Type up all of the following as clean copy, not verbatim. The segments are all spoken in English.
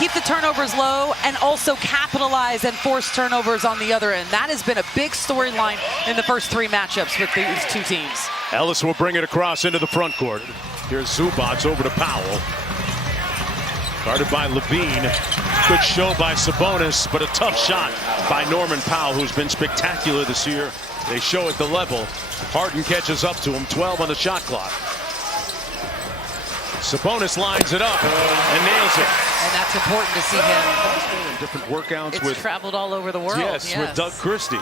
keep the turnovers low and also capitalize and force turnovers on the other end. That has been a big storyline in the first 3 matchups with these two teams. Ellis will bring it across into the front court. Here's Zubac over to Powell. Guarded by Levine. Good show by Sabonis, but a tough shot by Norman Powell, who's been spectacular this year. They show at the level. Harden catches up to him, 12 on the shot clock. Sabonis lines it up and nails it. And that's important to see him. Different workouts It's with traveled all over the world. Yes, with Doug Christie.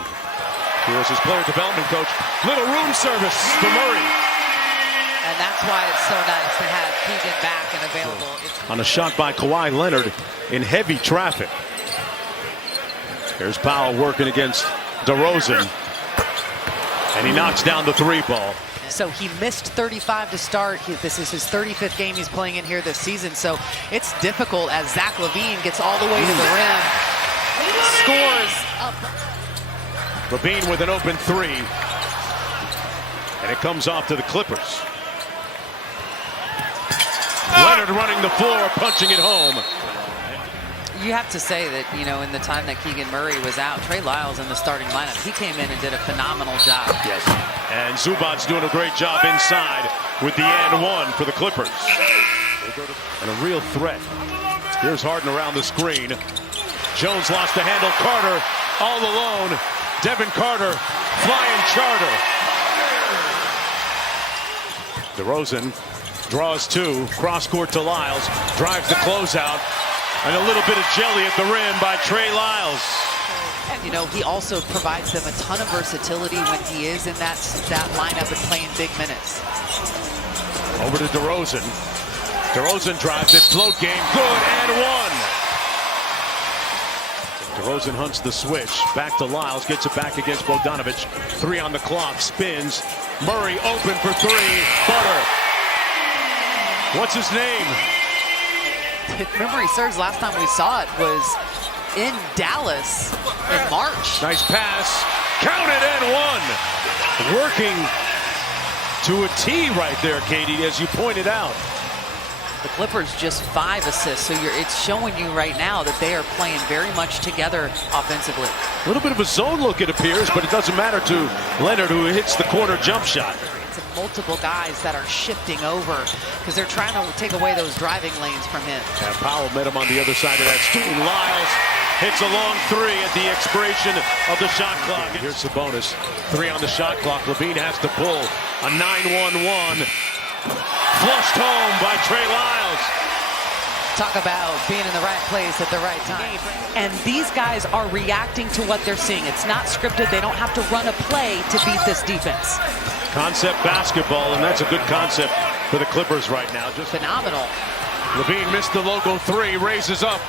Here's his player development coach. Little room service to Murray. And that's why it's so nice to have Keegan back and available. On a shot by Kawhi Leonard in heavy traffic. Here's Powell working against DeRozan. And he knocks down the 3 ball. So he missed 35 to start. This is his 35th game he's playing in here this season. So it's difficult as Zach LaVine gets all the way to the rim. Scores up. LaVine with an open 3. And it comes off to the Clippers. Leonard running the floor, punching it home. You have to say that, you know, in the time that Keegan Murray was out, Trey Lyles in the starting lineup, he came in and did a phenomenal job. Yes. And Zubac's doing a great job inside with the and 1 for the Clippers. And a real threat. Here's Harden around the screen. Jones lost the handle. Carter all alone. Devin Carter flying charter. DeRozan draws 2. Cross court to Lyles. Drives the closeout. And a little bit of jelly at the rim by Trey Lyles. And, you know, he also provides them a ton of versatility when he is in that lineup and playing big minutes. Over to DeRozan. DeRozan drives it. Float game. Good and 1. DeRozan hunts the switch. Back to Lyles. Gets it back against Bogdanovic. 3 on the clock. Spins. Murray open for 3. Butter. What's his name? If memory serves, last time we saw it was in Dallas in March. Nice pass. Counted and 1. Working to a T right there, Katie, as you pointed out. The Clippers just 5 assists, so it's showing you right now that they are playing very much together offensively. A little bit of a zone look, it appears, but it doesn't matter to Leonard, who hits the corner jump shot. It's multiple guys that are shifting over because they're trying to take away those driving lanes from him. And Powell met him on the other side of that screen. Lyles hits a long 3 at the expiration of the shot clock. Here's Sabonis. 3 on the shot clock. Levine has to pull. A 9-1-1. Flushed home by Trey Lyles. Talk about being in the right place at the right time. And these guys are reacting to what they're seeing. It's not scripted. They don't have to run a play to beat this defense. Concept basketball, and that's a good concept for the Clippers right now. Just phenomenal. Levine missed the logo 3, raises up,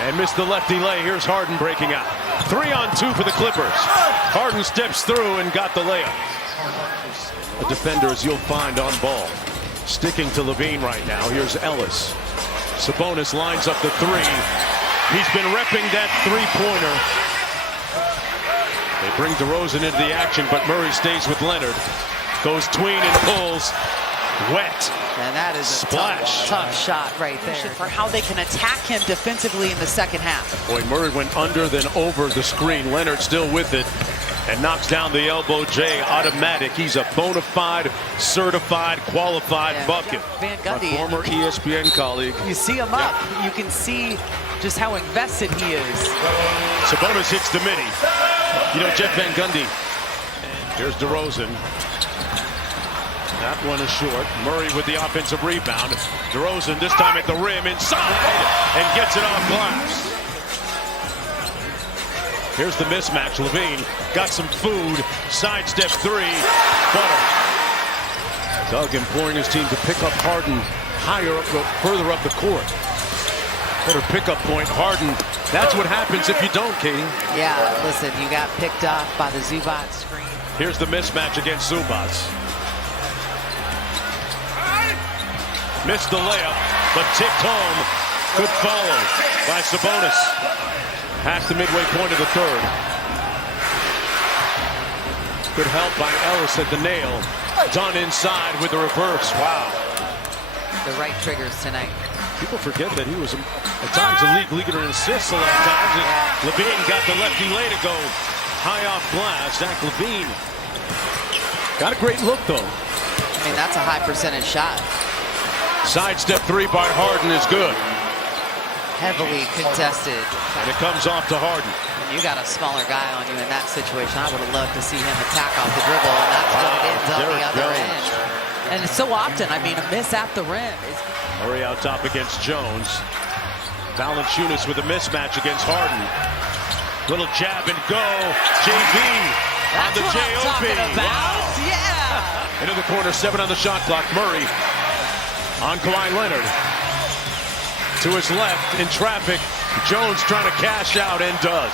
and missed the lefty lay. Here's Harden breaking out. 3 on 2 for the Clippers. Harden steps through and got the layup. A defender, as you'll find, on ball. Sticking to Levine right now. Here's Ellis. Sabonis lines up the 3. He's been repping that 3-pointer. They bring DeRozan into the action, but Murray stays with Leonard. Goes tween and pulls. Wet. And that is a splash. Tough shot right there for how they can attack him defensively in the second half. Boy, Murray went under, then over the screen. Leonard still with it. And knocks down the elbow J. Automatic. He's a bona fide, certified, qualified bucket. Van Gundy, my former ESPN colleague. You see him up. You can see just how invested he is. Sabonis hits the mini. You know, Jeff Van Gundy. Here's DeRozan. That one is short. Murray with the offensive rebound. DeRozan this time at the rim inside and gets it off glass. Here's the mismatch. Levine got some food. Sidestep 3. Butter. Doug imploring his team to pick up Harden higher up, further up the court. Better pickup point. Harden. That's what happens if you don't, Katie. Yeah, listen, you got picked off by the Zubac screen. Here's the mismatch against Zubac. Missed the layup, but tipped home. Good follow by Sabonis. Past the midway point of the 3rd. Good help by Ellis at the nail. Done inside with the reverse. Wow. The right triggers tonight. People forget that he was at times a league leader in assists a lot of times. And Levine got the lefty lay to go high off glass. Zach Levine got a great look though. I mean, that's a high percentage shot. Sidestep three by Harden is good. Heavily contested. And it comes off to Harden. You got a smaller guy on you in that situation. I would have loved to see him attack off the dribble, and that's what it ends on the other end. And so often, I mean, a miss at the rim is... Murray out top against Jones. Valanciunas with a mismatch against Harden. Little jab and go. JB on the That's what I'm talking about. Wow. Yeah. Into the corner, 7 on the shot clock. Murray on Kawhi Leonard. To his left in traffic. Jones trying to cash out and does.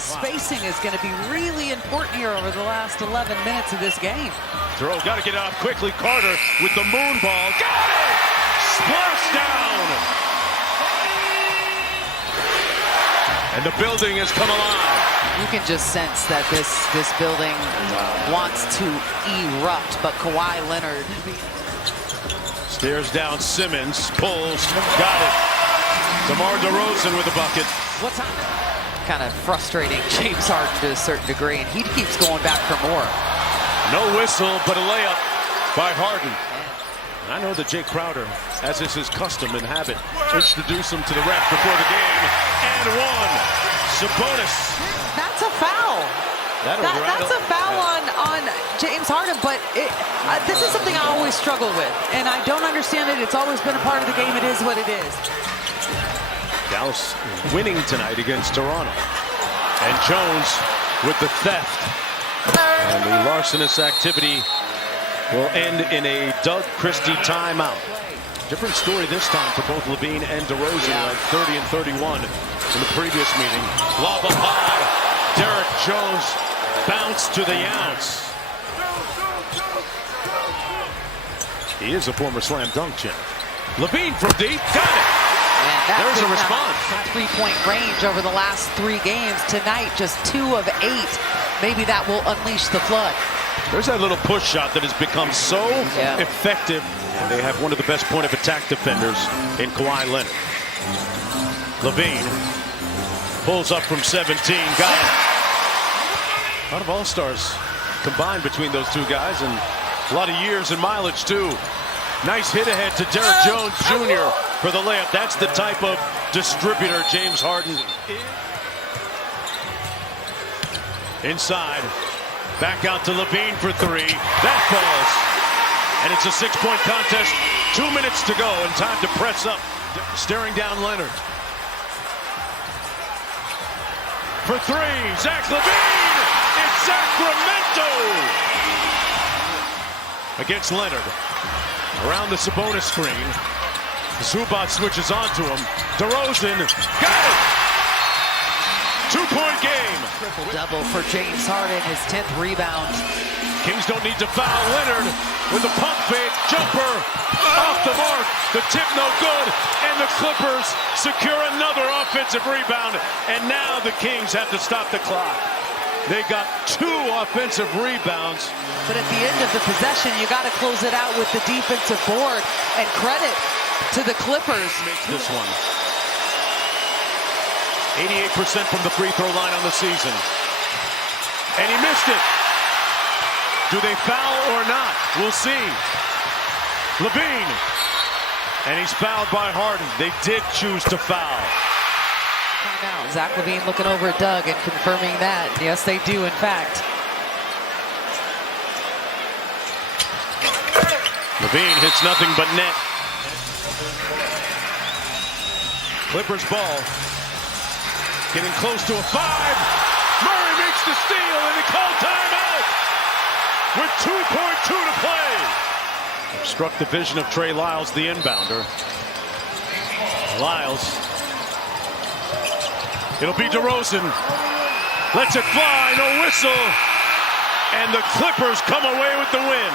Spacing is going to be really important here over the last 11 minutes of this game. Throw, got to get out quickly. Carter with the moon ball. Got it! Splash down! And the building has come alive. You can just sense that this building wants to erupt, but Kawhi Leonard... Stares down Simmons, pulls, got it. DeMar DeRozan with a bucket. What's happening? Kind of frustrating James Harden to a certain degree, and he keeps going back for more. No whistle, but a layup by Harden. And I know that Jay Crowder, as is his custom and habit, introduced him to the ref before the game. And one. Sabonis. That's a foul. That's a foul on James Harden, but this is something I always struggle with, and I don't understand it. It's always been a part of the game. It is what it is. Dallas winning tonight against Toronto. And Jones with the theft. And the larcenous activity will end in a Doug Christie timeout. Different story this time for both Levine and DeRozan, like 30 and 31 in the previous meeting. Lob up high. Derek Jones bounced to the ounce. He is a former slam dunk champ. Levine from deep, got it. There's a response. Three-point range over the last 3 games. Tonight, just 2 of 8. Maybe that will unleash the flood. There's that little push shot that has become so effective. And they have one of the best point of attack defenders in Kawhi Leonard. Levine pulls up from 17, got it. A lot of all-stars combined between those two guys, and a lot of years and mileage too. Nice hit ahead to Derek Jones Jr. for the layup. That's the type of distributor James Harden is. Inside, back out to Levine for 3. That falls. And it's a 6-point contest. 2 minutes to go and time to press up. Staring down Leonard. For 3, Zach Levine! It's Sacramento! Against Leonard. Around the Sabonis screen. Zubac switches onto him. DeRozan, got it! 2-point game. Triple-double for James Harden, his 10th rebound. Kings don't need to foul. Leonard with the pump fake, jumper, off the mark. The tip no good, and the Clippers secure another offensive rebound. And now the Kings have to stop the clock. They got 2 offensive rebounds. But at the end of the possession, you got to close it out with the defensive board. And credit to the Clippers. This one. 88% from the free throw line on the season. And he missed it. Do they foul or not? We'll see. Levine. And he's fouled by Harden. They did choose to foul. Now, Zach Levine looking over at Doug and confirming that. Yes, they do, in fact. Levine hits nothing but net. Clippers ball. Getting close to a 5. Murray makes the steal and they call timeout with 2.2 to play. Struck the vision of Trey Lyles, the inbounder. Lyles. It'll be DeRozan. Lets it fly, no whistle. And the Clippers come away with the win.